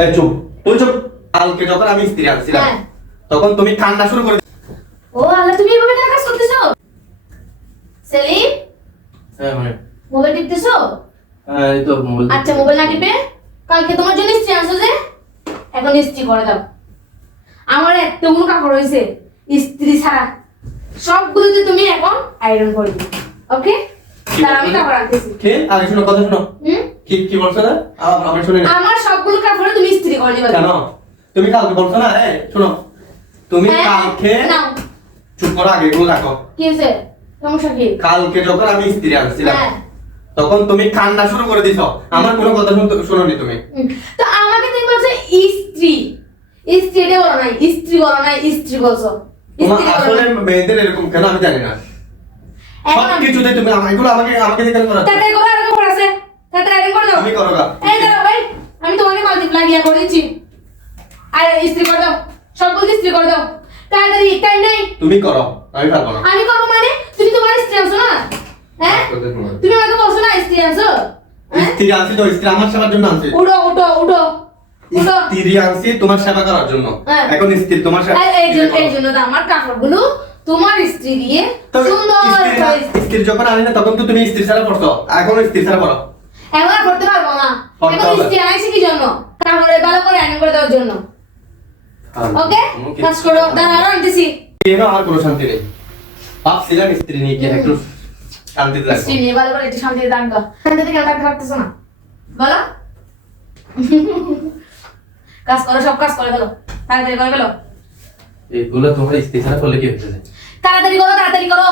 এই চুপ, তুই চুপ। কালকে যখন আমি স্ত্রী আনছিলাম তখন তুমি কান্না শুরু করে। ও আল্লাহ, তুমি এভাবে কেন কাজ করতেছো? সেলিম, হ্যাঁ মানে মোবাইল টিপতেছো? হ্যাঁ এই তো মোবাইল। আচ্ছা, মোবাইল না টিপে কালকে তোমার জন্য ইস্ত্রি আনছো যে, এখন ইস্ত্রি করে দাও। আমার এতগুলো কাপড় হয়েছে ইস্ত্রি ছাড়া, সবগুলোতে তুমি এখন আয়রন করে দিও। ওকে, তাহলে আমি কাপড় আনতেছি। কে? আগে শোনো, কথা শোনো। কি কি বলছো না? আমি শুনি না। আমার সবগুলো কাপড় তুমি ইস্ত্রি করে দিবা। কেন? তুমি কালকে বলছো না? এই শোনো, তুমি কালকে নাও। চুপ করো, আগে এগুলো রাখো। কি হয়েছে? সমস্যা কি? কালকে যখন আমি স্ত্রী আনছিলাম তখন তুমি কান্না শুরু করে দিছো, আমার কোনো কথা শুনোনি তুমি। তো আমাকে তুমি বলছো ইস্ত্রি, ইস্ত্রি এটা বলো না, ইস্ত্রি বলো না, ইস্ত্রি বলছো। তোমার আসলে মেয়েদের এরকম কেন আমি জানি না। সব কিছুতে তুমি এগুলো আমাকে আমাকে কেন করাচ্ছ? তাতে করে আর খবর আছে, তাতে আইরন করে দাও। আমি করো গা। এই দাও ভাই, আমি তোমাকে মালদ্বীপ লাগিয়ে করে দিচ্ছি। আর ইস্ত্রি করে দাও, সবগুলো ইস্ত্রি করে দাও তাড়াতাড়ি, টাইম নাই। তুমি করো, আমি পারবো না। আমি করবো মানে? তুমি তোমার ইস্ত্রি আনছো না? হ্যাঁ, তুমি আমাকে বলছো না ইস্ত্রি আনছো। স্ত্রী আনছি তো, স্ত্রী আমার সেবার জন্য আনছি। উঠো উঠো উঠো উঠো। স্ত্রী আনছি তোমার সেবা করার জন্য, এখন স্ত্রী তোমার সেবা। এই জন্য তো আমার কাপড়গুলো তোমার ইস্ত্রি দিয়ে তো সুন্দর করে। স্ত্রী যখন আনি না তখন তো তুমি স্ত্রী ছাড়া পড়তো, এখন স্ত্রী ছাড়া পড়ো। এখন আর পড়তে পারবো না। পড়তে এখন হবে। ইস্ত্রি আনাইছি কি জন্য? কাপড়ে ভালো করে আয়রন করে দেওয়ার জন্য। ওকে, কাজ করো। দাঁড়াও, আনতেছি। কেন আমার কোনো শান্তি নেই। ভাবছিলাম স্ত্রী নিয়ে গিয়ে একটু শান্তিতে থাকবো। ইস্ত্রি নিয়ে ভালো করে একটু শান্তিতে থাকবো। শান্তিতে কেন থাকতে পারতেছো না বলো? কাজ করো, সব কাজ করে ফেলো, তাড়াতাড়ি করে ফেলো। এগুলো তোমার স্ত্রী ছাড়া করলে কি হচ্ছে? তাড়াতাড়ি করো, তাড়াতাড়ি করো।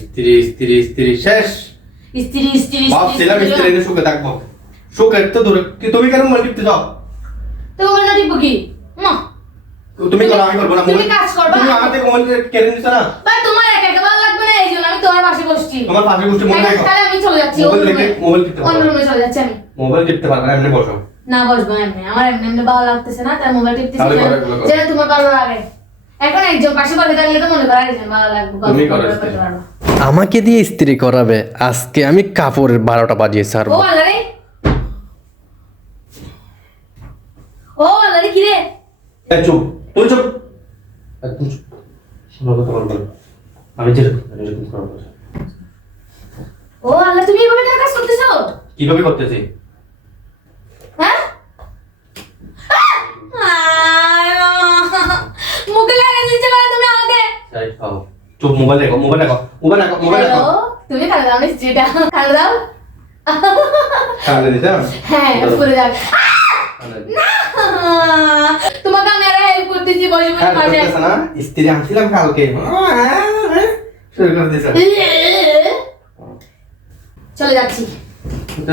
স্ত্রী স্ত্রী স্ত্রী শেষ। স্ত্রি স্ত্রি ভাবছিলাম স্ত্রী নিয়ে সুখে থাকবো, সুখের তো দূরে। তুমি কেন মোবাইল টিপতে যাও? তো মোবাইল না টিপবো কি? মা, তুমি করো, আমি করবো না। তুমি কাজ করবা। তুমি আমার থেকে মোবাইল কেড়ে নিচ্ছ না। ভাই তোমার একা একা ভালো লাগবে না, এই জন্য আমি তোমার পাশে বসছি। তোমার পাশে বসে মোবাইল দেখো। তাহলে আমি চলে যাচ্ছি মোবাইল অন্য দেখে রুমে। মোবাইল টিপতে অন্য পারো। রুমে চলে যাচ্ছি আমি। মোবাইল টিপতে পারো না, এমনি বসো। না বসবো এমনি, আমার এমনি এমনি ভালো লাগতেছে না, তাই মোবাইল টিপতেছি তাহলে করো, এগুলো করো। যেন তোমার ভালো লাগে। এখন একজন পাশে বসে থাকলে তো মনে করো একজন ভালো লাগবে, গল্প তুমি করো করতে স্ত্রী। পারবো। আমাকে দিয়ে ইস্ত্রি করাবে, আজকে আমি কাপড়ের 12টা বাজিয়ে ও ছাড়বো। আল্লাহ রে, ও আল্লাহ রে, কি রে? এই চুপ, তুই চুপ, একদম চুপ। শোনো কথা বলবো না। আমি যেরকম করবো। ও আল্লাহ, তুমি এভাবে কেন কাজ করতেছো? কিভাবে করতেছি? হ্যাঁ, মুখে লাগিয়ে দিচ্ছ কেন তুমি আমাকে? তাই খাও। চুপ, মোবাইল দেখো, মোবাইল দেখো, মোবাইল দেখো, মোবাইল দেখো। হ্যালো, তুমি কাল দাও নিশ্চয়টা, কাল দাও। কানে দিতে হবে? হ্যাঁ, করে দাও। না, তোমাকে আমি আর হেল্প করতেছি, বসে বসে হ্যাঁ, পাশে। করতেছে না? স্ত্রী আনছিলাম কালকে। শুরু করে দিয়েছে। চলে যাচ্ছি,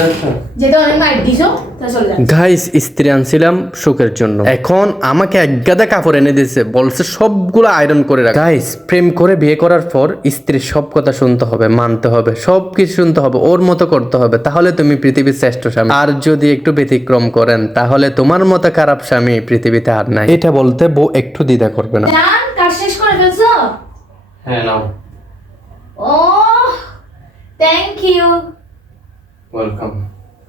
আচ্ছা। যেতে অনেক মাইট দিছো, তো চলে যাচ্ছি। গাইস, ইস্ত্রি আনছিলাম শোকের জন্য, এখন আমাকে এক গাদা কাপড় এনে দিয়েছে, বলছে সবগুলো আয়রন করে রাখ। গাইস, প্রেম করে বিয়ে করার পর স্ত্রীর সব কথা শুনতে হবে, মানতে হবে, সব কিছু শুনতে হবে, ওর মতো করতে হবে, তাহলে তুমি পৃথিবীর শ্রেষ্ঠ স্বামী। আর যদি একটু ব্যতিক্রম করেন তাহলে তোমার মতো খারাপ স্বামী পৃথিবীতে আর নাই। এটা বলতে বউ একটু দ্বিধা করবে না। জান, কাজ শেষ করে ফেলছো? হ্যাঁ, নাও। ও, thank you. Welcome.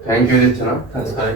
Thank you দিচ্ছ না? কাজ করে।